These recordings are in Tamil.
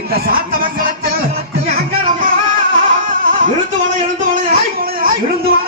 இந்த சாத்த மங்களத்தில் எழுந்து வள எழுந்து வள எழுந்து வள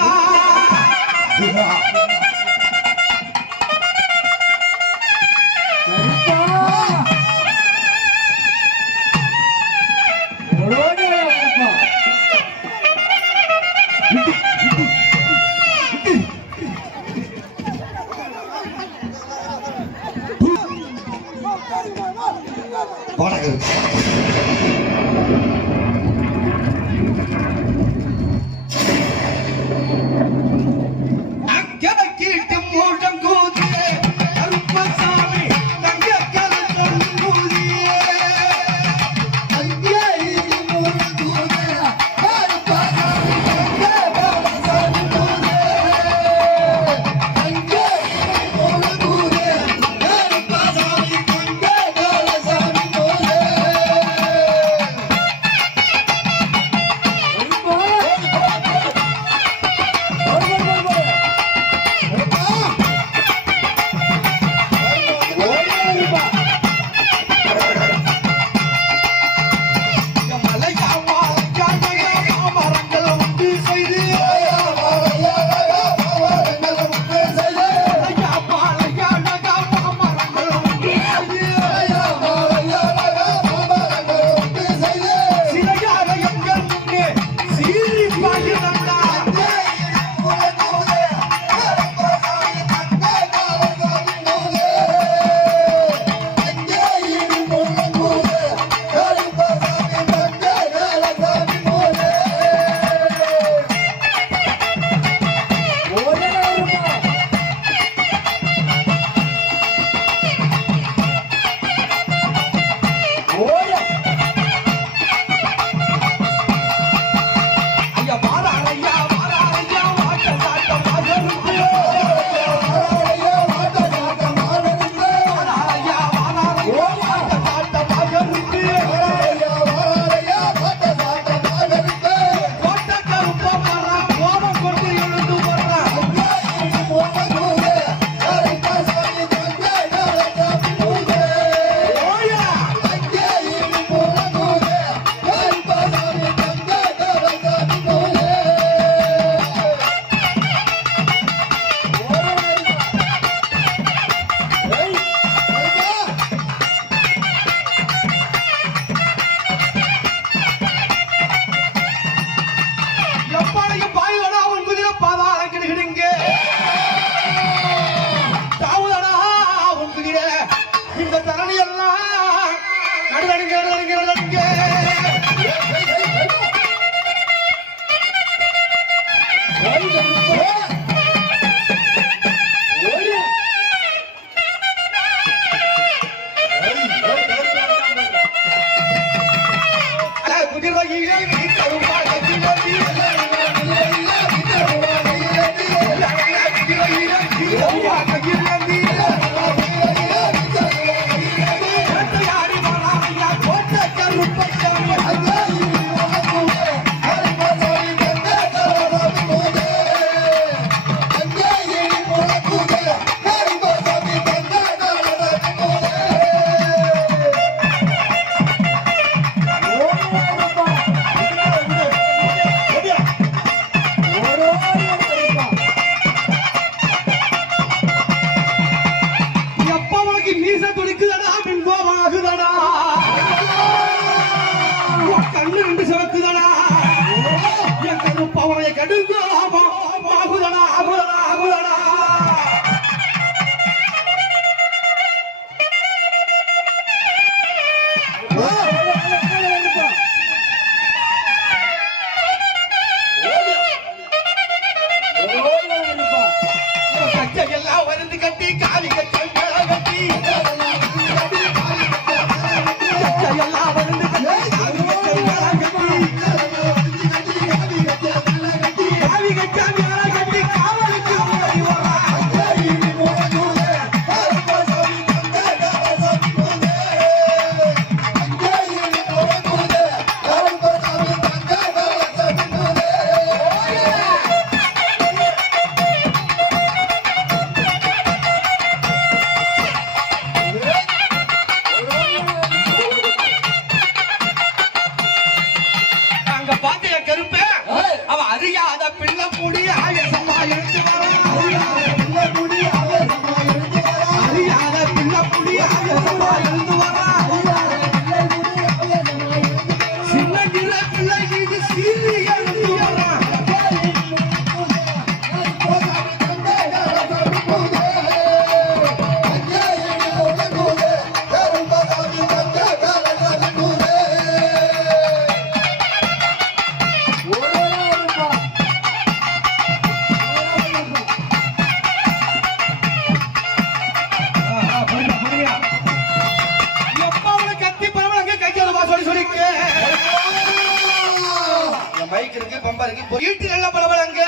வீட்டில் நல்ல பலவலங்க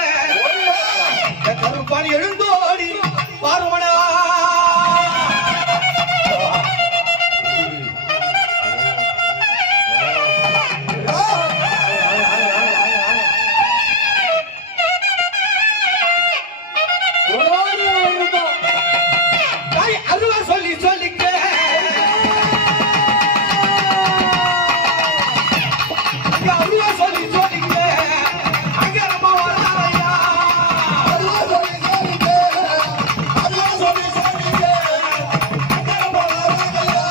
கருப்பாணி எழுந்தோடி பார்வனா அருவா சொல்லி சொல்லிக்க அருவா சொல்லி சொல்லிக்க அங்க நம்ம வராயா அருவா சொல்லி சொல்லிக்க அருவா சொல்லி சொல்லிக்க அங்க நம்ம வராயா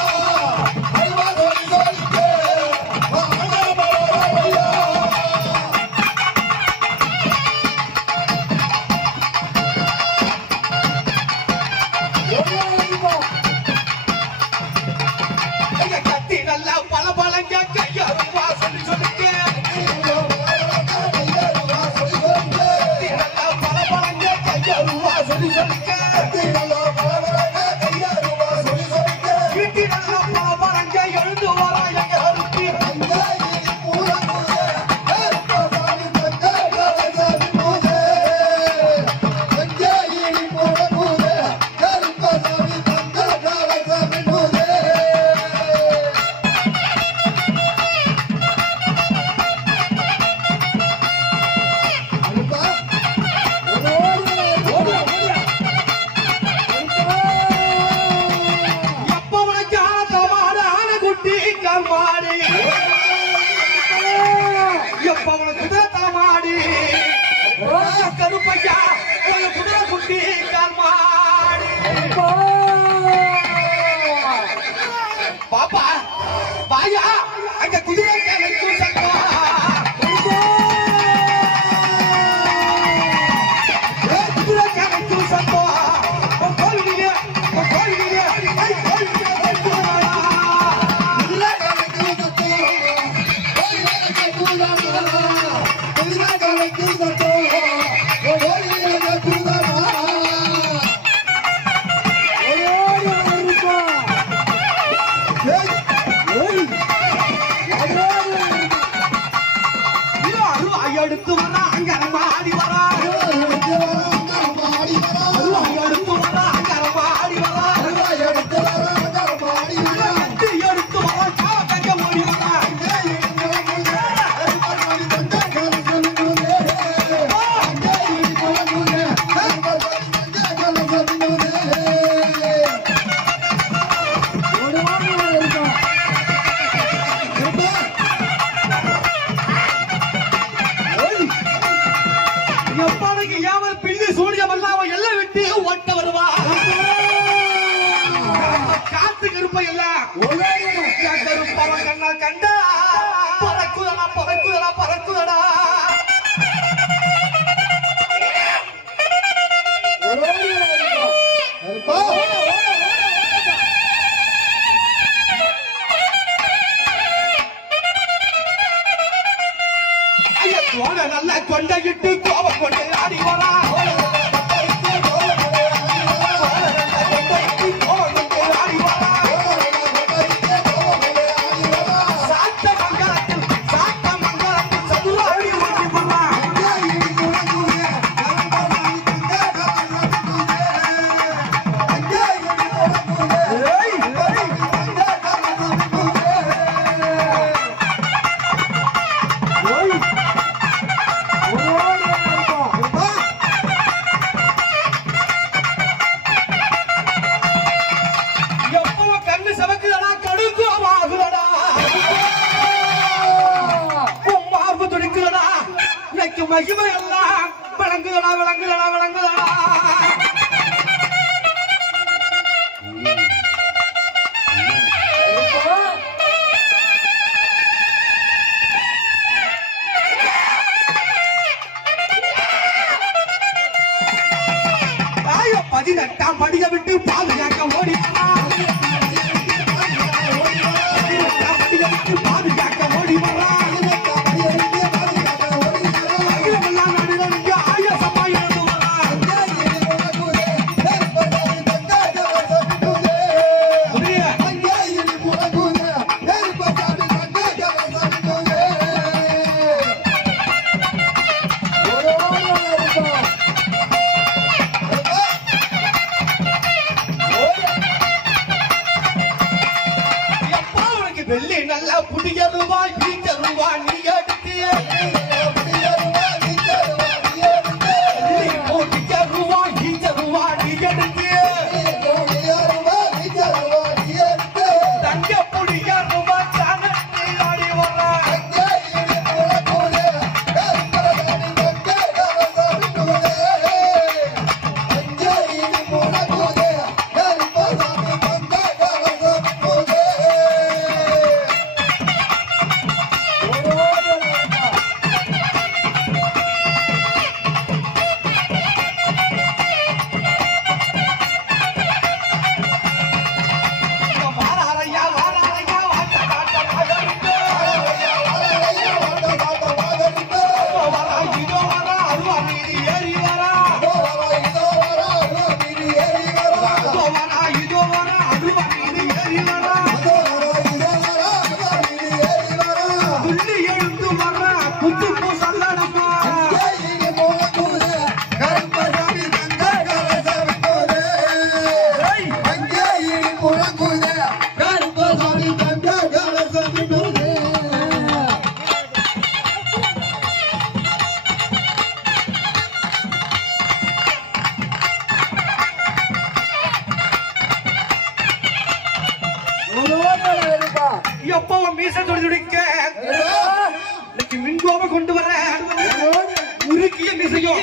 அருவா சொல்லி சொல்லிக்க அங்க நம்ம வராயா கத்தி நல்லா பல பழங்க கையருவா சொல்லி சொல்லிக்க கத்தி நல்லா பல பழங்க கையருவா சொல்லி சொல்லிக்க வீட்டி நல்லா பல பழங்க எழுந்து வரா எங்க அருத்தி மாடி எப்பவன குதிரை தலமாடி கருப்பையா ஒரு குதிரை குட்டி கால்மாடி பாப்பா வாயா அங்க குதிரை கேளைக்கு சத்தா குதிரை கேளைக்கு சத்தா கோயிலே எடுத்து வரா அங்க நம்ம ஆடி வரா எடுத்து வரா அங்க நம்ம ஆடி வரா எடுத்து வரா காக்க ஓடி வரா எப்பானைக்கு ஏவல் பில்லி சூரியமெல்லாம் அவன் எல்லாம் விட்டு ஓட்ட வருவா காத்துக்கு இருப்ப எல்லாம் கருப்பவன் கண்ணா கண்டா பறக்குதடா பறக்குதடா பறக்குதடா நல்லா கொண்டையிட்டு கோபம் கொண்டு ஆடி வரா சாத்த மங்கலத்தில் சதுராடி ஓடி வரா மகிமை எல்லாம் விளங்குதடா விளங்குதடா விளங்குதடா பதினெட்டாம் படிய விட்டு பாதுகாக்க ஓடி பாதுகாக்க ஓடி வரா எப்பவும் மீச துடிக்க இன்னைக்கு மின்கோப கொண்டு வர உருக்கிய மிசையும்